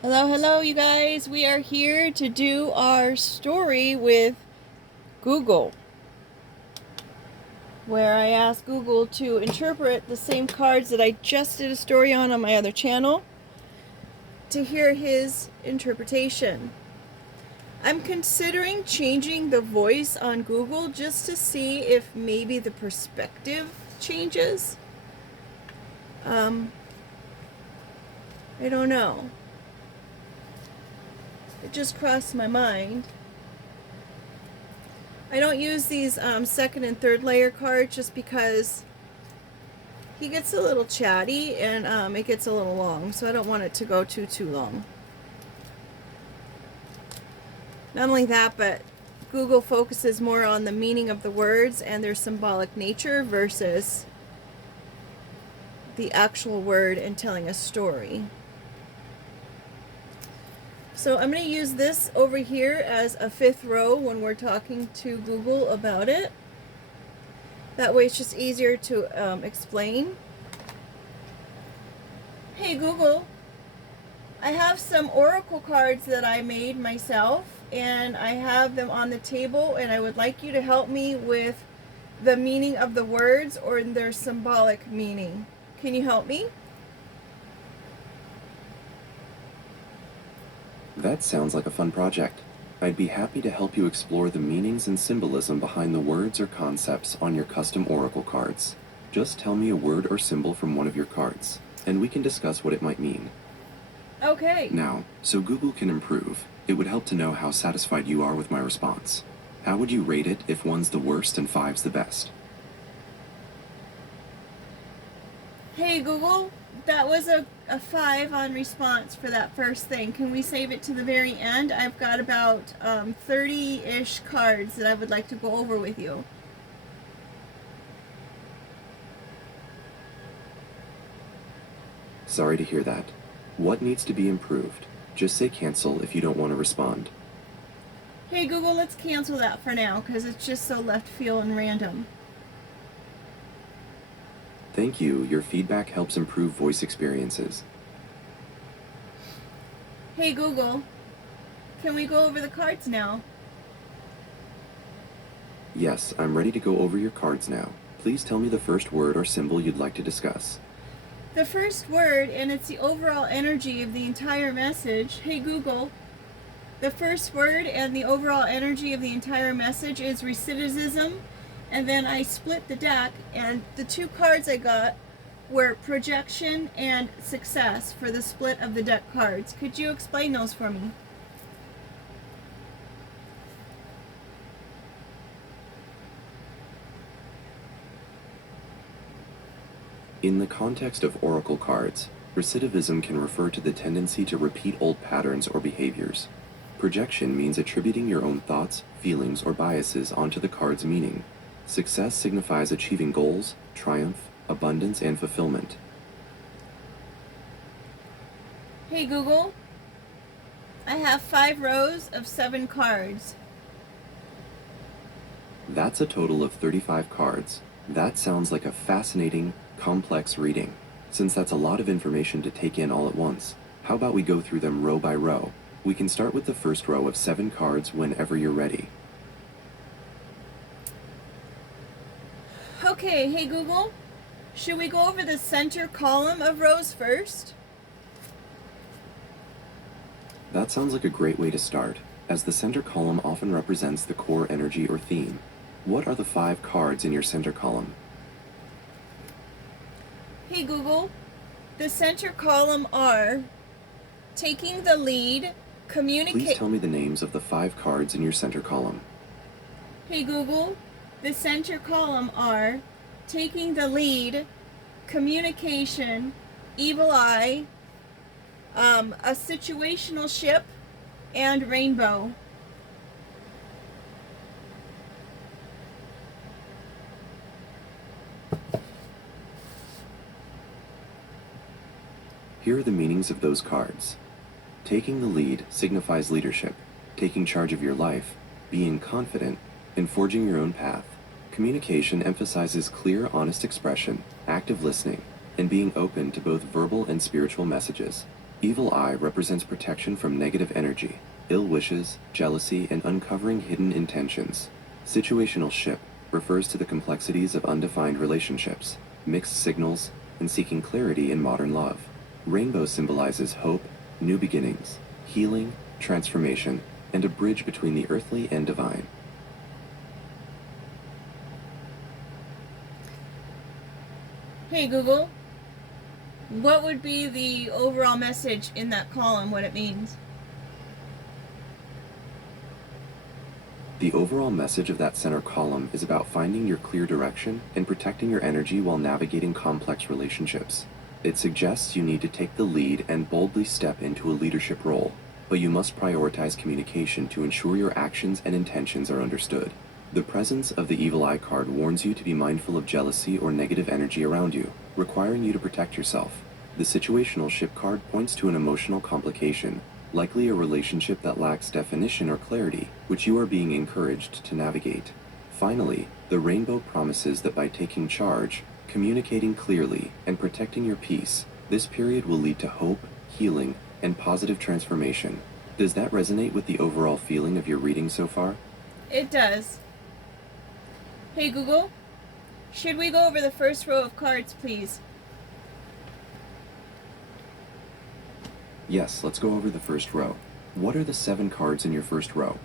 Hello, hello, you guys. We are here to do our story with Google, where I asked Google to interpret the same cards that I just did a story on my other channel to hear his interpretation. I'm considering changing the voice on Google just to see if maybe the perspective changes. I don't know. It just crossed my mind. I don't use these second and third layer cards just because he gets a little chatty and it gets a little long, so I don't want it to go too long. Not only that, but Google focuses more on the meaning of the words and their symbolic nature versus the actual word and telling a story. So I'm going to use this over here as a fifth row when we're talking to Google about it. That way it's just easier to explain. Hey Google, I have some oracle cards that I made myself and I have them on the table, and I would like you to help me with the meaning of the words or their symbolic meaning. Can you help me? That sounds like a fun project. I'd be happy to help you explore the meanings and symbolism behind the words or concepts on your custom oracle cards. Just tell me a word or symbol from one of your cards, and we can discuss what it might mean. Okay. Now, so Google can improve, it would help to know how satisfied you are with my response. How would you rate it if one's the worst and five's the best? Hey Google, that was a 5 on response for that first thing. Can we save it to the very end? I've got about 30-ish cards that I would like to go over with you. Sorry to hear that. What needs to be improved? Just say cancel if you don't want to respond. Hey Google, let's cancel that for now because it's just so left field and random. Thank you, your feedback helps improve voice experiences. Hey Google, can we go over the cards now? Yes, I'm ready to go over your cards now. Please tell me the first word or symbol you'd like to discuss. The first word, and it's the overall energy of the entire message. Hey Google, the first word and the overall energy of the entire message is recidivism. And then I split the deck, and the two cards I got were projection and success for the split of the deck cards. Could you explain those for me? In the context of oracle cards, recidivism can refer to the tendency to repeat old patterns or behaviors. Projection means attributing your own thoughts, feelings, or biases onto the card's meaning. Success signifies achieving goals, triumph, abundance, and fulfillment. Hey Google, I have 5 rows of 7 cards. That's a total of 35 cards. That sounds like a fascinating, complex reading. Since that's a lot of information to take in all at once, how about we go through them row by row? We can start with the first row of 7 cards whenever you're ready. Okay, hey Google, should we go over the center column of rows first? That sounds like a great way to start, as the center column often represents the core energy or theme. What are the 5 cards in your center column? Hey Google, the center column are taking the lead, Please tell me the names of the 5 cards in your center column. Hey Google, the center column are taking the lead, communication, evil eye, a situational ship, and rainbow. Here are the meanings of those cards. Taking the lead signifies leadership, taking charge of your life, being confident, and forging your own path. Communication emphasizes clear, honest expression, active listening, and being open to both verbal and spiritual messages. Evil eye represents protection from negative energy, ill wishes, jealousy, and uncovering hidden intentions. Situational ship refers to the complexities of undefined relationships, mixed signals, and seeking clarity in modern love. Rainbow symbolizes hope, new beginnings, healing, transformation, and a bridge between the earthly and divine. Hey Google, what would be the overall message in that column, what it means? The overall message of that center column is about finding your clear direction and protecting your energy while navigating complex relationships. It suggests you need to take the lead and boldly step into a leadership role, but you must prioritize communication to ensure your actions and intentions are understood. The presence of the Evil Eye card warns you to be mindful of jealousy or negative energy around you, requiring you to protect yourself. The Situational Ship card points to an emotional complication, likely a relationship that lacks definition or clarity, which you are being encouraged to navigate. Finally, the Rainbow promises that by taking charge, communicating clearly, and protecting your peace, this period will lead to hope, healing, and positive transformation. Does that resonate with the overall feeling of your reading so far? It does. Hey Google, should we go over the first row of cards, please? Yes, let's go over the first row. What are the 7 cards in your first row?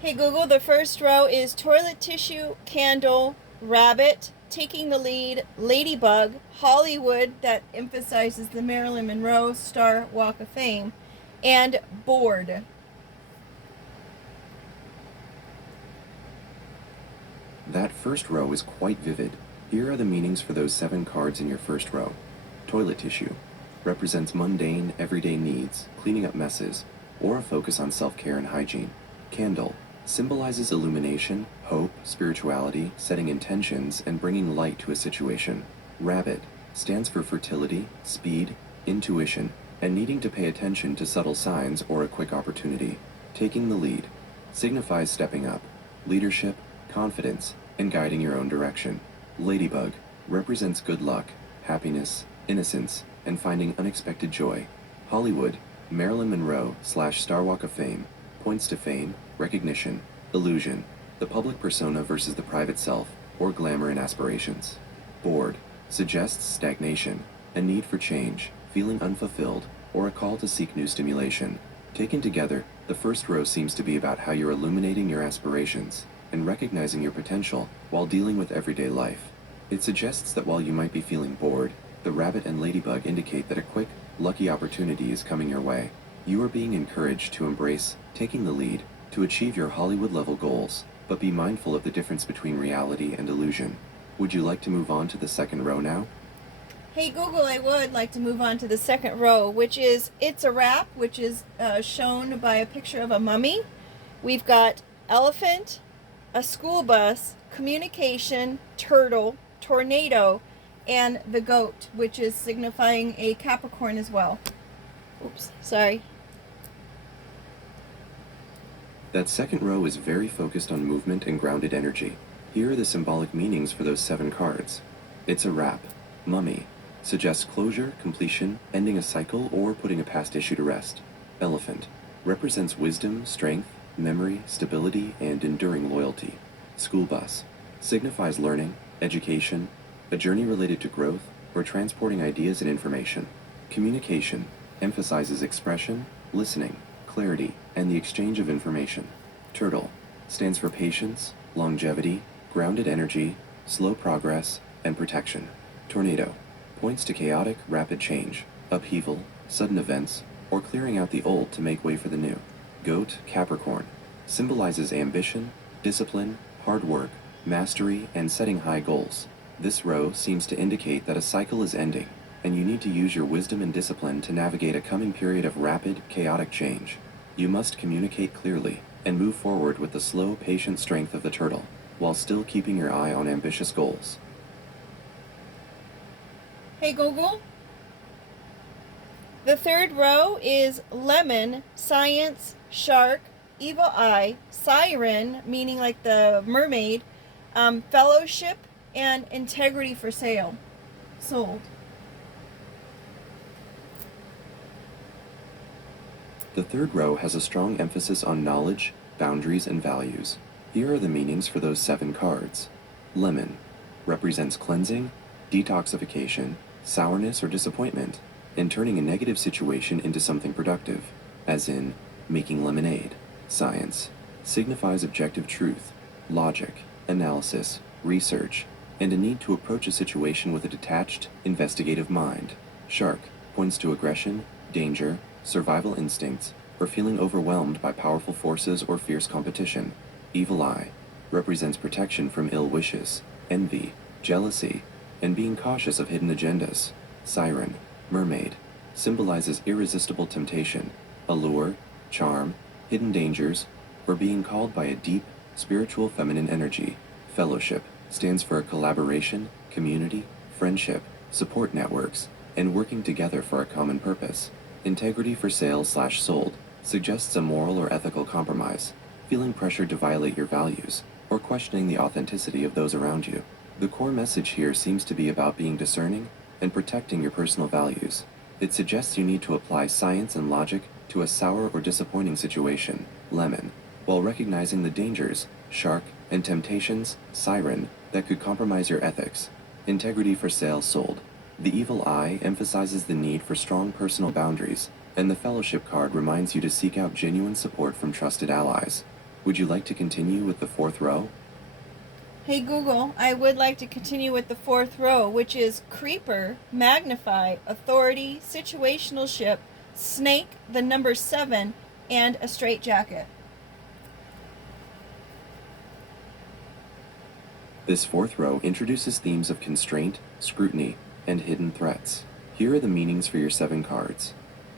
Hey Google, the first row is toilet tissue, candle, rabbit, taking the lead, ladybug, Hollywood, that emphasizes the Marilyn Monroe Star Walk of Fame, and board. That first row is quite vivid. Here are the meanings for those 7 cards in your first row. Toilet tissue represents mundane, everyday needs, cleaning up messes, or a focus on self-care and hygiene. Candle symbolizes illumination, hope, spirituality, setting intentions, and bringing light to a situation. Rabbit stands for fertility, speed, intuition, and needing to pay attention to subtle signs or a quick opportunity. Taking the lead signifies stepping up, leadership, confidence, and guiding your own direction. Ladybug represents good luck, happiness, innocence, and finding unexpected joy. Hollywood, Marilyn Monroe / Star Walk of Fame, points to fame, recognition, illusion, the public persona versus the private self, or glamour and aspirations. Bored suggests stagnation, a need for change, feeling unfulfilled, or a call to seek new stimulation. Taken together, the first row seems to be about how you're illuminating your aspirations and recognizing your potential while dealing with everyday life. It suggests that while you might be feeling bored, the rabbit and ladybug indicate that a quick, lucky opportunity is coming your way. You are being encouraged to embrace taking the lead to achieve your Hollywood-level goals, but be mindful of the difference between reality and illusion. Would you like to move on to the second row now? Hey Google, I would like to move on to the second row, which is It's a Wrap, which is shown by a picture of a mummy. We've got elephant, a school bus, communication, turtle, tornado, and the goat, which is signifying a Capricorn as well. Oops, sorry. That second row is very focused on movement and grounded energy. Here are the symbolic meanings for those 7 cards. It's a wrap. Mummy suggests closure, completion, ending a cycle, or putting a past issue to rest. Elephant represents wisdom, strength, memory, stability, and enduring loyalty. School bus signifies learning, education, a journey related to growth, or transporting ideas and information. Communication emphasizes expression, listening, clarity, and the exchange of information. Turtle stands for patience, longevity, grounded energy, slow progress, and protection. Tornado points to chaotic, rapid change, upheaval, sudden events, or clearing out the old to make way for the new. Goat, Capricorn, symbolizes ambition, discipline, hard work, mastery, and setting high goals. This row seems to indicate that a cycle is ending, and you need to use your wisdom and discipline to navigate a coming period of rapid, chaotic change. You must communicate clearly and move forward with the slow, patient strength of the turtle, while still keeping your eye on ambitious goals. Hey Google, the third row is lemon, science, shark, evil eye, siren, meaning like the mermaid, fellowship, and integrity for sale. Sold. The third row has a strong emphasis on knowledge, boundaries, and values. Here are the meanings for those 7 cards. Lemon represents cleansing, detoxification, sourness, or disappointment, and turning a negative situation into something productive, as in making lemonade. Science signifies objective truth, logic, analysis, research, and a need to approach a situation with a detached, investigative mind. Shark points to aggression, danger, survival instincts, or feeling overwhelmed by powerful forces or fierce competition. Evil eye represents protection from ill wishes, envy, jealousy, and being cautious of hidden agendas. Siren, mermaid, symbolizes irresistible temptation, allure, charm, hidden dangers, or being called by a deep, spiritual feminine energy. Fellowship stands for a collaboration, community, friendship, support networks, and working together for a common purpose. Integrity for sale/sold suggests a moral or ethical compromise, feeling pressured to violate your values, or questioning the authenticity of those around you. The core message here seems to be about being discerning and protecting your personal values. It suggests you need to apply science and logic to a sour or disappointing situation, lemon, while recognizing the dangers, shark, and temptations, siren, that could compromise your ethics. Integrity for sale/sold. The evil eye emphasizes the need for strong personal boundaries, and the fellowship card reminds you to seek out genuine support from trusted allies. Would you like to continue with the 4th row? Hey Google, I would like to continue with the 4th row, which is creeper, magnify, authority, situational ship, snake, the number 7, and a straitjacket. This 4th row introduces themes of constraint, scrutiny, and hidden threats. Here are the meanings for your 7 cards.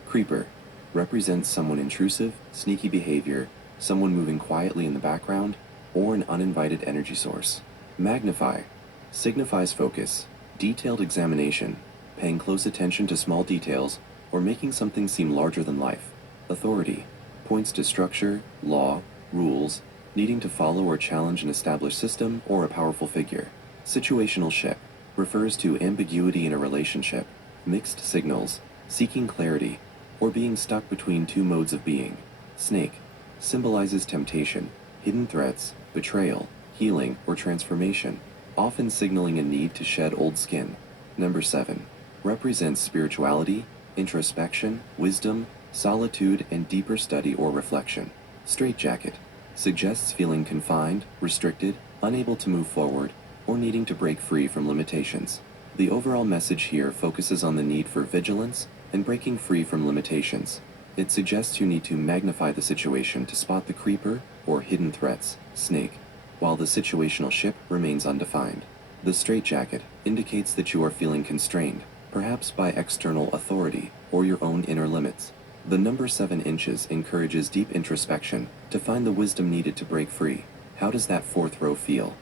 Creeper represents someone intrusive, sneaky behavior, someone moving quietly in the background, or an uninvited energy source. Magnify signifies focus, detailed examination, paying close attention to small details, or making something seem larger than life. Authority points to structure, law, rules, needing to follow or challenge an established system or a powerful figure. Situational ship refers to ambiguity in a relationship, mixed signals, seeking clarity, or being stuck between 2 modes of being. Snake symbolizes temptation, hidden threats, betrayal, healing, or transformation, often signaling a need to shed old skin. Number 7 represents spirituality, introspection, wisdom, solitude, and deeper study or reflection. Straitjacket suggests feeling confined, restricted, unable to move forward, or needing to break free from limitations. The overall message here focuses on the need for vigilance and breaking free from limitations. It suggests you need to magnify the situation to spot the creeper or hidden threats, snake, while the situational ship remains undefined. The straitjacket indicates that you are feeling constrained, perhaps by external authority or your own inner limits. The number 7 inches encourages deep introspection to find the wisdom needed to break free. How does that 4th row feel?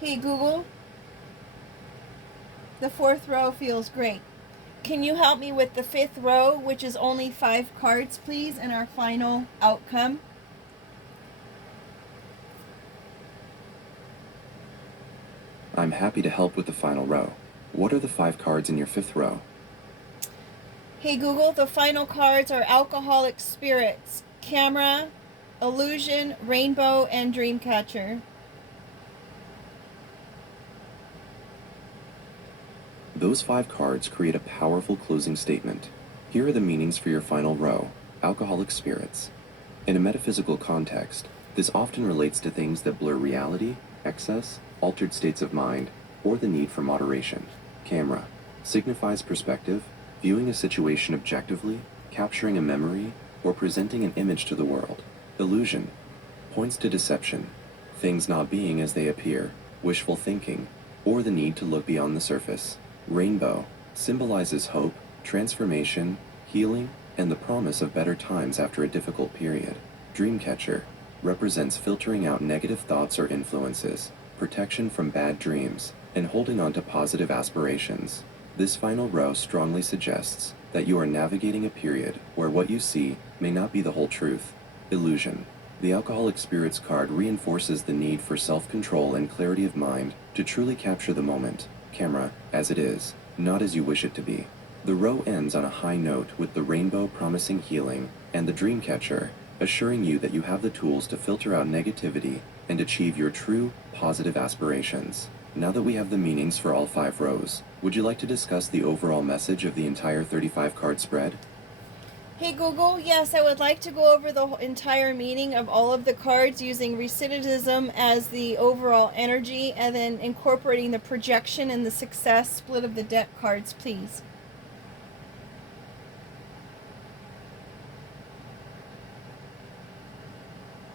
Hey Google, the 4th row feels great. Can you help me with the 5th row, which is only 5 cards, please, and our final outcome? I'm happy to help with the final row. What are the 5 cards in your 5th row? Hey Google, the final cards are alcoholic spirits, camera, illusion, rainbow, and dreamcatcher. Those 5 cards create a powerful closing statement. Here are the meanings for your final row. Alcoholic spirits. In a metaphysical context, this often relates to things that blur reality, excess, altered states of mind, or the need for moderation. Camera signifies perspective, viewing a situation objectively, capturing a memory, or presenting an image to the world. Illusion points to deception, things not being as they appear, wishful thinking, or the need to look beyond the surface. Rainbow symbolizes hope, transformation, healing, and the promise of better times after a difficult period. Dreamcatcher represents filtering out negative thoughts or influences, protection from bad dreams, and holding on to positive aspirations. This final row strongly suggests that you are navigating a period where what you see may not be the whole truth. Illusion. The Alcoholic Spirits card reinforces the need for self-control and clarity of mind to truly capture the moment, camera, as it is, not as you wish it to be. The row ends on a high note with the rainbow promising healing and the dream catcher assuring you that you have the tools to filter out negativity and achieve your true, positive aspirations. Now that we have the meanings for all 5 rows, would you like to discuss the overall message of the entire 35 card spread? Hey Google, yes, I would like to go over the entire meaning of all of the cards using recidivism as the overall energy and then incorporating the projection and the success split of the deck cards, please.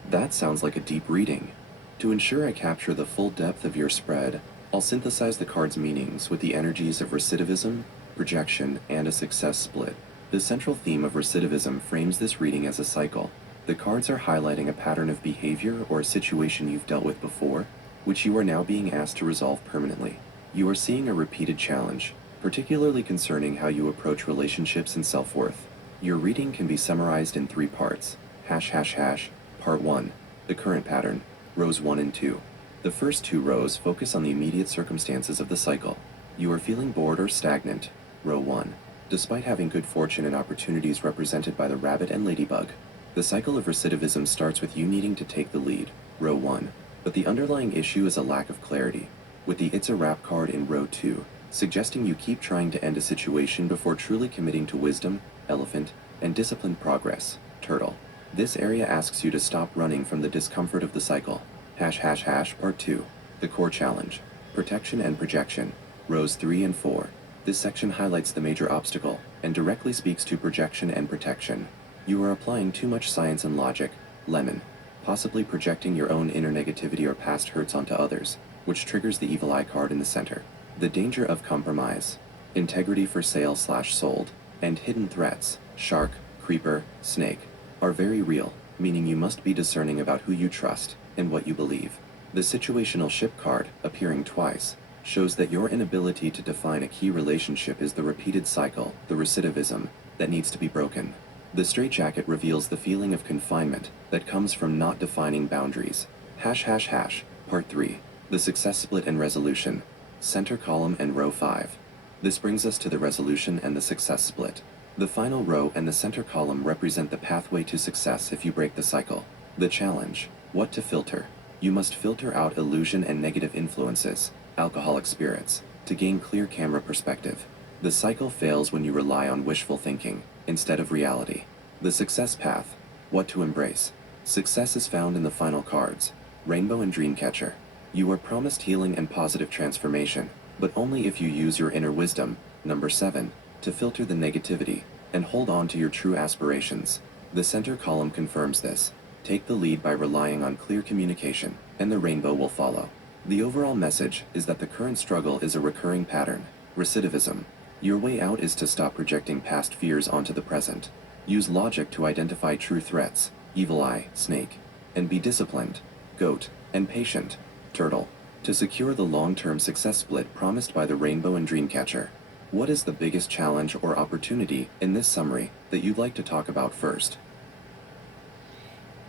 That sounds like a deep reading. To ensure I capture the full depth of your spread, I'll synthesize the card's meanings with the energies of recidivism, projection, and a success split. The central theme of recidivism frames this reading as a cycle. The cards are highlighting a pattern of behavior or a situation you've dealt with before, which you are now being asked to resolve permanently. You are seeing a repeated challenge, particularly concerning how you approach relationships and self-worth. Your reading can be summarized in 3 parts. Part 1. The current pattern, rows 1 and 2. The first 2 rows focus on the immediate circumstances of the cycle. You are feeling bored or stagnant, row 1, despite having good fortune and opportunities represented by the rabbit and ladybug. The cycle of recidivism starts with you needing to take the lead, row 1, but the underlying issue is a lack of clarity, with the It's a Wrap card in row 2, suggesting you keep trying to end a situation before truly committing to wisdom, elephant, and disciplined progress, turtle. This area asks you to stop running from the discomfort of the cycle. Part 2. The core challenge. Protection and projection. Rows 3 and 4. This section highlights the major obstacle and directly speaks to projection and protection. You are applying too much science and logic, lemon, possibly projecting your own inner negativity or past hurts onto others, which triggers the evil eye card in the center. The danger of compromise. Integrity for sale/sold. And hidden threats, shark, creeper, snake, are very real, meaning you must be discerning about who you trust and what you believe. The situational ship card, appearing twice, shows that your inability to define a key relationship is the repeated cycle, the recidivism, that needs to be broken. The straitjacket reveals the feeling of confinement that comes from not defining boundaries. Part 3. The success split and resolution. Center column and row 5. This brings us to the resolution and the success split. The final row and the center column represent the pathway to success if you break the cycle. The challenge: what to filter. You must filter out illusion and negative influences, alcoholic spirits, to gain clear camera perspective. The cycle fails when you rely on wishful thinking instead of reality. The success path: what to embrace. Success is found in the final cards, Rainbow and Dreamcatcher. You are promised healing and positive transformation, but only if you use your inner wisdom, number 7, to filter the negativity and hold on to your true aspirations. The center column confirms this. Take the lead by relying on clear communication, and the rainbow will follow. The overall message is that the current struggle is a recurring pattern, recidivism. Your way out is to stop projecting past fears onto the present. Use logic to identify true threats, evil eye, snake, and be disciplined, goat, and patient, turtle, to secure the long-term success split promised by the rainbow and dreamcatcher. What is the biggest challenge or opportunity in this summary that you'd like to talk about first?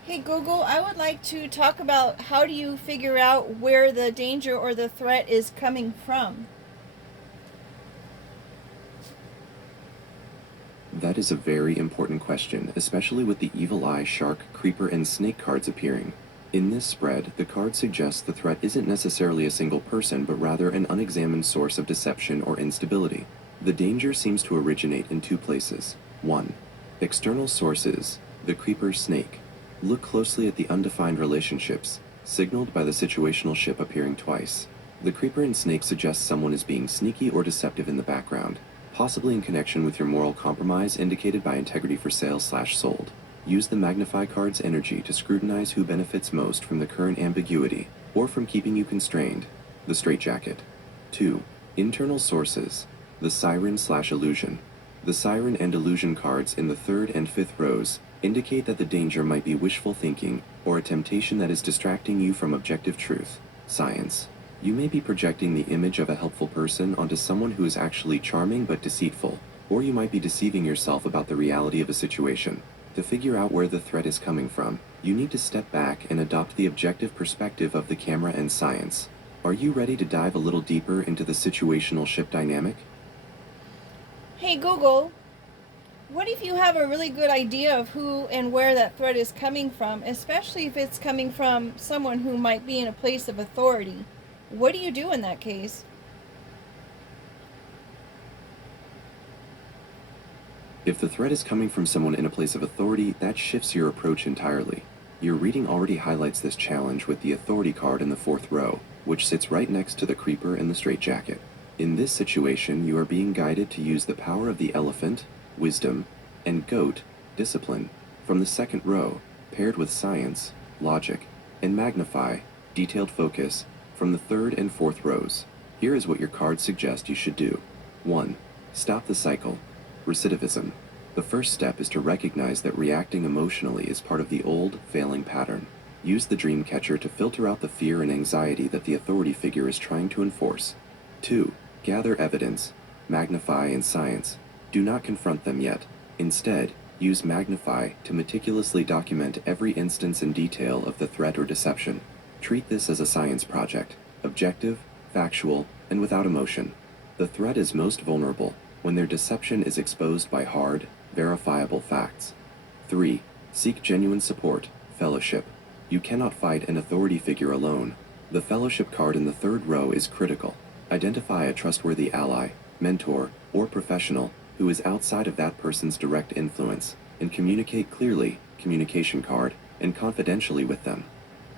Hey Google, I would like to talk about how do you figure out where the danger or the threat is coming from? That is a very important question, especially with the evil eye, shark, creeper, and snake cards appearing. In this spread, the card suggests the threat isn't necessarily a single person, but rather an unexamined source of deception or instability. The danger seems to originate in 2 places. 1. External sources, the creeper, snake. Look closely at the undefined relationships, signaled by the situational ship appearing twice. The creeper and snake suggest someone is being sneaky or deceptive in the background, possibly in connection with your moral compromise indicated by integrity for sale/sold. Use the magnify card's energy to scrutinize who benefits most from the current ambiguity, or from keeping you constrained, the straitjacket. 2. Internal sources, the siren/illusion. The siren and illusion cards in the 3rd and 5th rows indicate that the danger might be wishful thinking or a temptation that is distracting you from objective truth, science. You may be projecting the image of a helpful person onto someone who is actually charming but deceitful, or you might be deceiving yourself about the reality of a situation. To figure out where the threat is coming from, you need to step back and adopt the objective perspective of the camera and science. Are you ready to dive a little deeper into the situational ship dynamic? Hey Google, what if you have a really good idea of who and where that threat is coming from, especially if it's coming from someone who might be in a place of authority? What do you do in that case? If the threat is coming from someone in a place of authority, that shifts your approach entirely. Your reading already highlights this challenge with the authority card in the fourth row, which sits right next to the creeper and the straitjacket. In this situation, you are being guided to use the power of the elephant, wisdom, and goat, discipline, from the second row, paired with science, logic, and magnify, detailed focus, from the third and fourth rows. Here is what your cards suggest you should do. 1. Stop the cycle. Recidivism. The first step is to recognize that reacting emotionally is part of the old, failing pattern. Use the dream catcher to filter out the fear and anxiety that the authority figure is trying to enforce. 2. Gather evidence. Magnify and science. Do not confront them yet. Instead, use magnify to meticulously document every instance and detail of the threat or deception. Treat this as a science project, objective, factual, and without emotion. The threat is most vulnerable when their deception is exposed by hard, verifiable facts. 3. Seek genuine support, fellowship. You cannot fight an authority figure alone. The fellowship card in the third row is critical. Identify a trustworthy ally, mentor, or professional who is outside of that person's direct influence, and communicate clearly, communication card, and confidentially with them.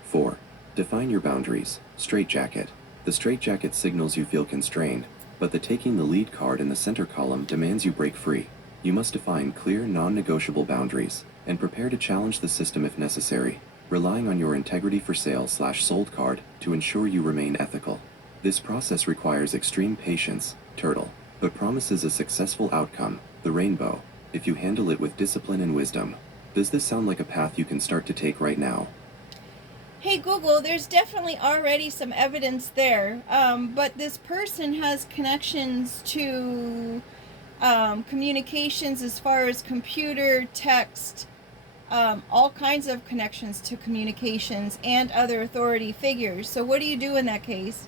4. Define your boundaries, straitjacket. The straitjacket signals you feel constrained, but the taking the lead card in the center column demands you break free. You must define clear, non-negotiable boundaries, and prepare to challenge the system if necessary, relying on your integrity for sale/sold card to ensure you remain ethical. This process requires extreme patience, turtle, but promises a successful outcome, the rainbow, if you handle it with discipline and wisdom. Does this sound like a path you can start to take right now? Hey Google, there's definitely already some evidence there, but this person has connections to communications as far as computer, text, all kinds of connections to communications and other authority figures. So what do you do in that case?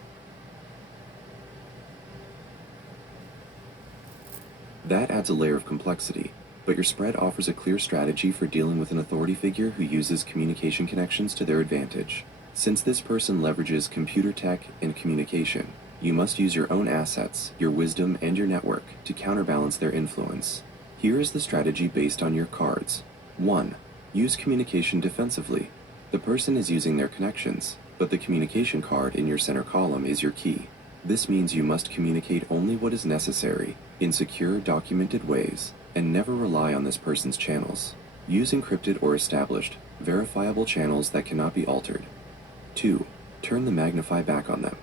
That adds a layer of complexity, but your spread offers a clear strategy for dealing with an authority figure who uses communication connections to their advantage. Since this person leverages computer tech and communication, you must use your own assets, your wisdom, and your network to counterbalance their influence. Here is the strategy based on your cards. 1. Use communication defensively. The person is using their connections, but the communication card in your center column is your key. This means you must communicate only what is necessary, in secure, documented ways, and never rely on this person's channels. Use encrypted or established, verifiable channels that cannot be altered. 2. Turn the magnify back on them.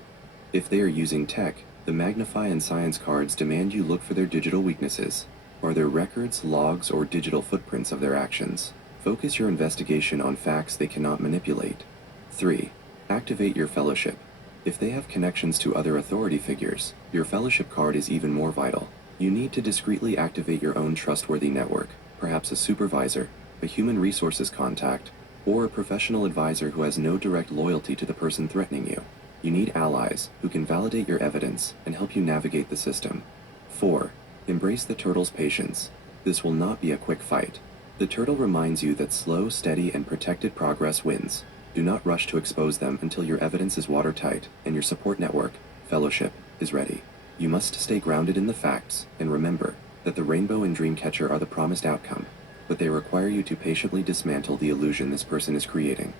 If they are using tech, the magnify and science cards demand you look for their digital weaknesses. Are there records, logs, or digital footprints of their actions? Focus your investigation on facts they cannot manipulate. 3. Activate your fellowship. If they have connections to other authority figures, your fellowship card is even more vital. You need to discreetly activate your own trustworthy network, perhaps a supervisor, a human resources contact, or a professional advisor who has no direct loyalty to the person threatening you. You need allies who can validate your evidence and help you navigate the system. 4. Embrace the turtle's patience. This will not be a quick fight. The turtle reminds you that slow, steady, and protected progress wins. Do not rush to expose them until your evidence is watertight and your support network, fellowship, is ready. You must stay grounded in the facts and remember that the rainbow and dreamcatcher are the promised outcome, but they require you to patiently dismantle the illusion this person is creating.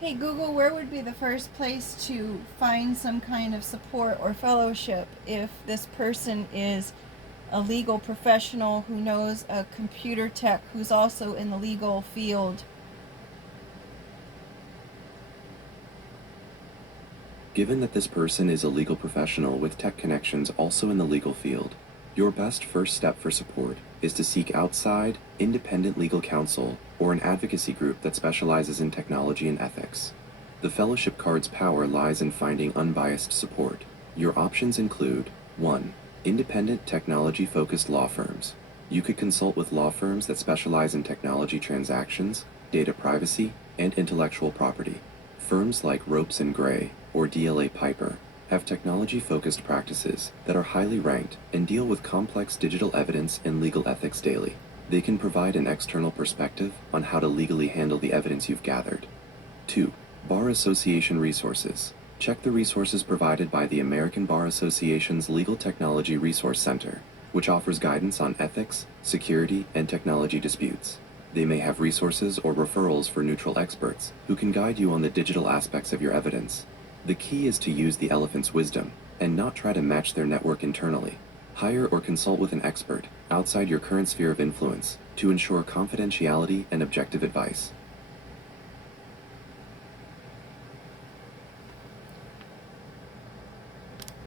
Hey Google, where would be the first place to find some kind of support or fellowship if this person is a legal professional who knows a computer tech who's also in the legal field? Given that this person is a legal professional with tech connections also in the legal field, your best first step for support is to seek outside, independent legal counsel or an advocacy group that specializes in technology and ethics. The fellowship card's power lies in finding unbiased support. Your options include 1. Independent technology-focused law firms. You could consult with law firms that specialize in technology transactions, data privacy, and intellectual property. Firms like Ropes and Gray or DLA Piper have technology-focused practices that are highly ranked and deal with complex digital evidence and legal ethics daily. They can provide an external perspective on how to legally handle the evidence you've gathered. 2. Bar Association resources. Check the resources provided by the American Bar Association's Legal Technology Resource Center, which offers guidance on ethics, security, and technology disputes. They may have resources or referrals for neutral experts who can guide you on the digital aspects of your evidence. The key is to use the elephant's wisdom and not try to match their network internally. Hire or consult with an expert outside your current sphere of influence to ensure confidentiality and objective advice.